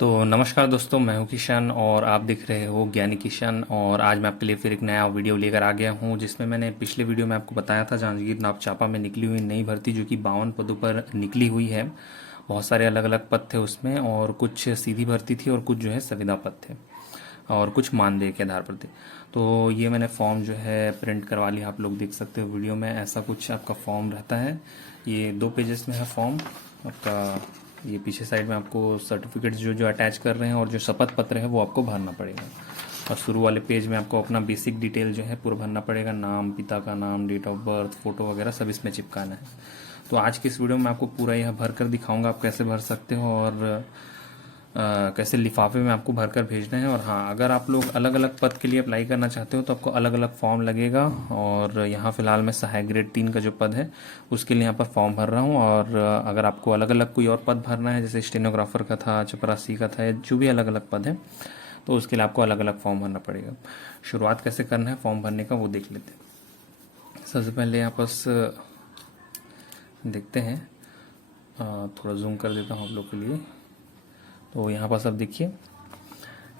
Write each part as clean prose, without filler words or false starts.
तो नमस्कार दोस्तों, मैं हूं किशन और आप देख रहे हो ज्ञानी किशन। और आज मैं आपके लिए फिर एक नया वीडियो लेकर आ गया हूं, जिसमें मैंने पिछले वीडियो में आपको बताया था जांजगीर चांपा में निकली हुई नई भर्ती जो कि 52 पदों पर निकली हुई है। बहुत सारे अलग अलग पद थे उसमें, और कुछ सीधी भर्ती थी और कुछ जो है संविदा पद थे और कुछ मानदेय के आधार पर थे। तो ये मैंने फॉर्म जो है प्रिंट करवा लिया, आप लोग देख सकते हो वीडियो में। ऐसा कुछ आपका फॉर्म रहता है। ये 2 पेजेस में है फॉर्म आपका। ये पीछे साइड में आपको सर्टिफिकेट्स जो जो अटैच कर रहे हैं और जो शपथ पत्र है वो आपको भरना पड़ेगा। और शुरू वाले पेज में आपको अपना बेसिक डिटेल जो है पूरा भरना पड़ेगा। नाम, पिता का नाम, डेट ऑफ बर्थ, फोटो वगैरह सब इसमें चिपकाना है। तो आज की इस वीडियो में आपको पूरा यह भर कर दिखाऊंगा आप कैसे भर सकते हो और कैसे लिफाफे में आपको भरकर भेजना है। और हाँ, अगर आप लोग अलग अलग पद के लिए अप्लाई करना चाहते हो तो आपको अलग अलग फॉर्म लगेगा। और यहाँ फिलहाल मैं सहायक ग्रेड 3 का जो पद है उसके लिए यहाँ पर फॉर्म भर रहा हूँ। और अगर आपको अलग अलग कोई और पद भरना है, जैसे स्टेनोग्राफर का था, चपरासी का था, या जो भी अलग अलग पद है, तो उसके लिए आपको अलग अलग फॉर्म भरना पड़ेगा। शुरुआत कैसे करना है फॉर्म भरने का वो देख लेते हैं। सबसे पहले यहाँ पास देखते हैं, थोड़ा जूम कर देता हूँ आप लोग के लिए। तो यहाँ पास आप देखिए,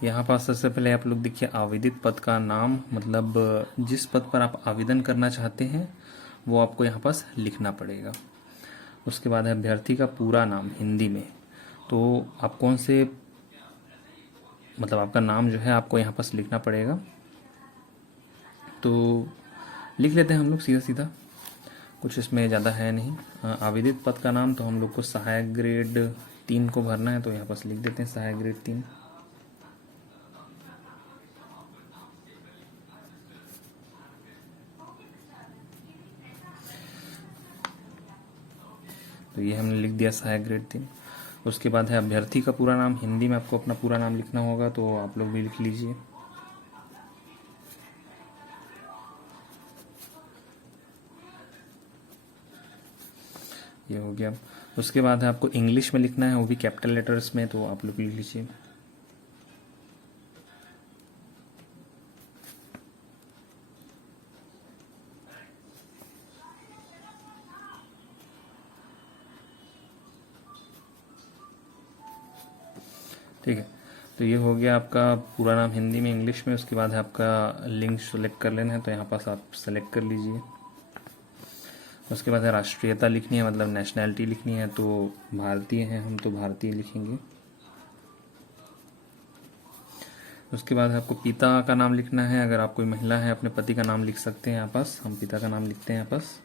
यहाँ पास सबसे पहले आप लोग देखिए आवेदित पद का नाम, मतलब जिस पद पर आप आवेदन करना चाहते हैं वो आपको यहाँ पास लिखना पड़ेगा। उसके बाद है अभ्यर्थी का पूरा नाम हिंदी में। तो आप कौन से, मतलब आपका नाम जो है आपको यहाँ पास लिखना पड़ेगा। तो लिख लेते हैं हम लोग सीधा सीधा, कुछ इसमें ज़्यादा है नहीं। आवेदित पद का नाम तो हम लोग को सहायक ग्रेड 3 को भरना है, तो यहाँ पास लिख देते हैं सहायक ग्रेड 3। तो ये हमने लिख दिया सहायक ग्रेड 3। उसके बाद है अभ्यर्थी का पूरा नाम हिंदी में, आपको अपना पूरा नाम लिखना होगा, तो आप लोग भी लिख लीजिए। ये हो गया। उसके बाद है आपको इंग्लिश में लिखना है, वो भी कैपिटल लेटर्स में, तो आप लोग लिख लीजिए। ठीक है, तो ये हो गया आपका पूरा नाम हिंदी में, इंग्लिश में। उसके बाद है आपका लिंग सेलेक्ट कर लेना है, तो यहाँ पास आप सेलेक्ट कर लीजिए। उसके बाद है राष्ट्रीयता लिखनी है, मतलब नेशनैलिटी लिखनी है, तो भारतीय हैं हम, तो भारतीय लिखेंगे। उसके बाद आपको पिता का नाम लिखना है। अगर आप कोई महिला है अपने पति का नाम लिख सकते हैं यहाँ पास, हम पिता का नाम लिखते हैं यहाँ पास।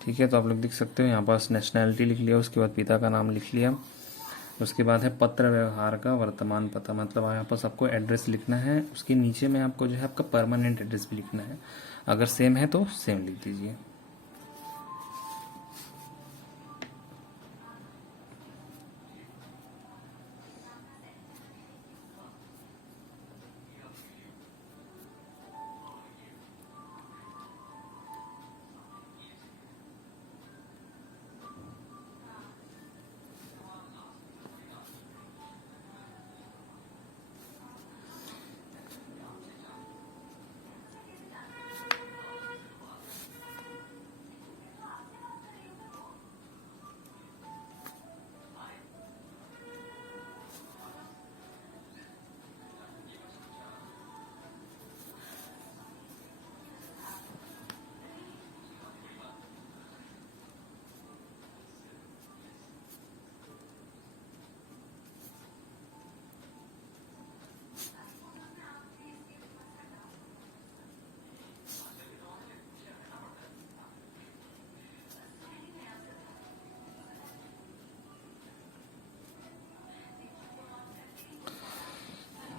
ठीक है, तो आप लोग देख सकते हो यहाँ पास नेशनैलिटी लिख लिया, उसके बाद पिता का नाम लिख लिया। उसके बाद है पत्र व्यवहार का वर्तमान पता, मतलब यहाँ पास आपको एड्रेस लिखना है। उसके नीचे में आपको जो है आपका परमानेंट एड्रेस भी लिखना है। अगर सेम है तो सेम लिख दीजिए।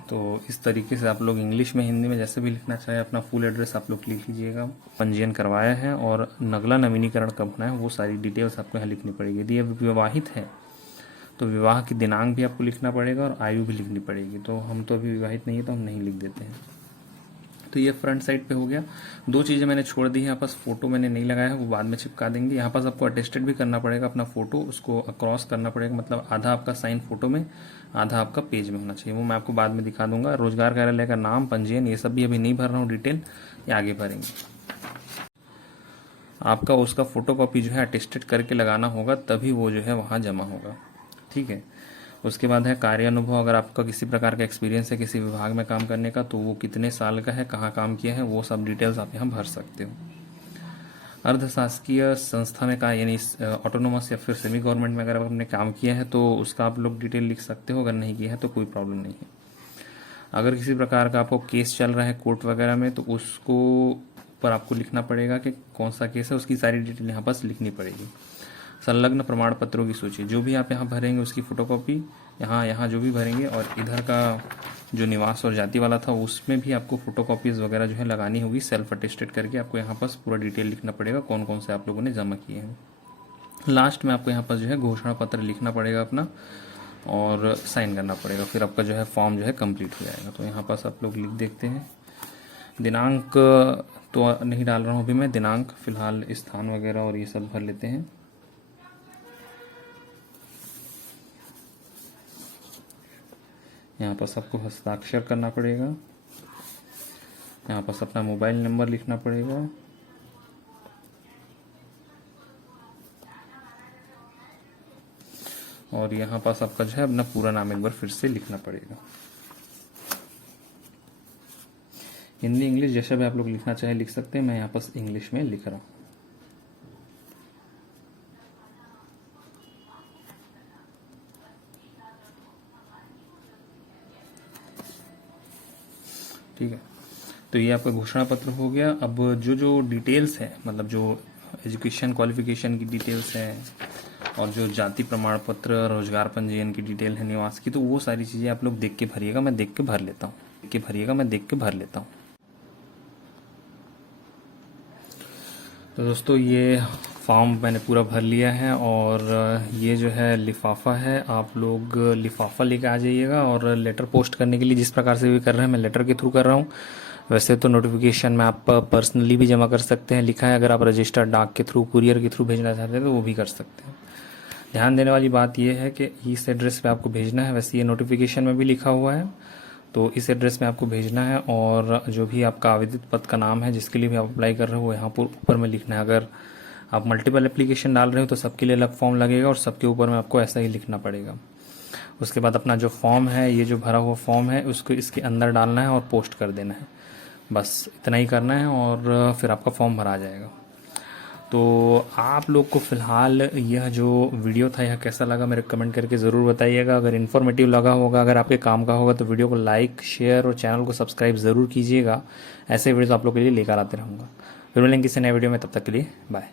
तो इस तरीके से आप लोग इंग्लिश में, हिंदी में, जैसे भी लिखना चाहे अपना फुल एड्रेस आप लोग लिख लीजिएगा। पंजीयन करवाया है और नगला नवीनीकरण कब होना है वो सारी डिटेल्स आपको यहाँ लिखनी पड़ेगी। यदि आप विवाहित हैं तो विवाह की दिनांक भी आपको लिखना पड़ेगा और आयु भी लिखनी पड़ेगी। तो हम तो अभी विवाहित नहीं है तो हम नहीं लिख देते हैं। तो ये फ्रंट साइड पे हो गया। दो चीज़ें मैंने छोड़ दी हैं, यहाँ पास फोटो मैंने नहीं लगाया है, वो बाद में चिपका देंगे। यहाँ पास आपको अटेस्टेड भी करना पड़ेगा अपना फोटो, उसको क्रॉस करना पड़ेगा, मतलब आधा आपका साइन फोटो में, आधा आपका पेज में होना चाहिए। वो मैं आपको बाद में दिखा दूंगा। रोजगार कार्यालय का नाम, पंजीयन, ये सब भी अभी नहीं भर रहा हूँ डिटेल, ये आगे भरेंगे। आपका उसका फोटोकॉपी जो है अटेस्टेड करके लगाना होगा, तभी वो जो है वहाँ जमा होगा। ठीक है। उसके बाद है कार्य अनुभव। अगर आपका किसी प्रकार का एक्सपीरियंस है किसी विभाग में काम करने का, तो वो कितने साल का है, कहाँ काम किया है, वो सब डिटेल्स आप यहाँ भर सकते हो। अर्धशासकीय संस्था में का, यानी ऑटोनोमस या फिर सेमी गवर्नमेंट में अगर आपने काम किया है तो उसका आप लोग डिटेल लिख सकते हो। अगर नहीं किया है तो कोई प्रॉब्लम नहीं है। अगर किसी प्रकार का आपको केस चल रहा है कोर्ट वगैरह में, तो उसको पर आपको लिखना पड़ेगा कि कौन सा केस है, उसकी सारी डिटेल यहाँ पास लिखनी पड़ेगी। संलग्न प्रमाण पत्रों की सूची, जो भी आप यहाँ भरेंगे उसकी फोटोकॉपी यहाँ जो भी भरेंगे, और इधर का जो निवास और जाति वाला था उसमें भी आपको फोटोकॉपीज वगैरह जो है लगानी होगी। सेल्फ अटेस्टेड करके आपको यहाँ पास पूरा डिटेल लिखना पड़ेगा, कौन कौन से आप लोगों ने जमा किए हैं। लास्ट में आपको यहाँ पास जो है घोषणा पत्र लिखना पड़ेगा अपना, और साइन करना पड़ेगा, फिर आपका जो है फॉर्म जो है कंप्लीट हो जाएगा। तो यहाँ पास आप लोग लिख देखते हैं। दिनांक तो नहीं डाल रहा हूँ अभी मैं, दिनांक फिलहाल, स्थान वगैरह और ये सब भर लेते हैं। यहाँ पर सबको हस्ताक्षर करना पड़ेगा। यहाँ पर अपना मोबाइल नंबर लिखना पड़ेगा। और यहाँ पास आपका जो है अपना पूरा नाम एक बार फिर से लिखना पड़ेगा। हिंदी इंग्लिश जैसा भी आप लोग लिखना चाहे लिख सकते हैं, मैं यहाँ पास इंग्लिश में लिख रहा हूँ। ठीक है। तो ये आपका घोषणा पत्र हो गया। अब जो डिटेल्स है, मतलब जो एजुकेशन क्वालिफिकेशन की डिटेल्स हैं, और जो जाति प्रमाण पत्र, रोजगार पंजीयन की डिटेल है, निवास की, तो वो सारी चीज़ें आप लोग देख के भरिएगा। मैं देख के भर लेता हूँ। तो दोस्तों ये फॉर्म मैंने पूरा भर लिया है, और ये जो है लिफाफा है, आप लोग लिफाफा लेके आ जाइएगा। और लेटर पोस्ट करने के लिए जिस प्रकार से भी कर रहे हैं, मैं लेटर के थ्रू कर रहा हूँ। वैसे तो नोटिफिकेशन में आप पर्सनली भी जमा कर सकते हैं, लिखा है। अगर आप रजिस्टर्ड डाक के थ्रू, कुरियर के थ्रू भेजना चाहते हैं तो वो भी कर सकते हैं। ध्यान देने वाली बात यह है कि इस एड्रेस पे आपको भेजना है। वैसे ये नोटिफिकेशन में भी लिखा हुआ है, तो इस एड्रेस में आपको भेजना है। और जो भी आपका आवेदित पद का नाम है, जिसके लिए भी आप अप्लाई कर रहे हो, वो यहाँ पर ऊपर में लिखना है। अगर आप मल्टीपल एप्लीकेशन डाल रहे हो तो सबके लिए अलग फॉर्म लगेगा, और सबके ऊपर में आपको ऐसा ही लिखना पड़ेगा। उसके बाद अपना जो फॉर्म है, ये जो भरा हुआ फॉर्म है, उसको इसके अंदर डालना है और पोस्ट कर देना है। बस इतना ही करना है, और फिर आपका फॉर्म भरा जाएगा। तो आप लोग को फ़िलहाल यह जो वीडियो था, यह कैसा लगा मेरे कमेंट करके ज़रूर बताइएगा। अगर इन्फॉर्मेटिव लगा होगा, अगर आपके काम का होगा, तो वीडियो को लाइक, शेयर और चैनल को सब्सक्राइब ज़रूर कीजिएगा। ऐसे वीडियोस आप लोग के लिए लेकर आते रहूँगा। फिर मिलेंगे किसी नए वीडियो में, तब तक के लिए बाय।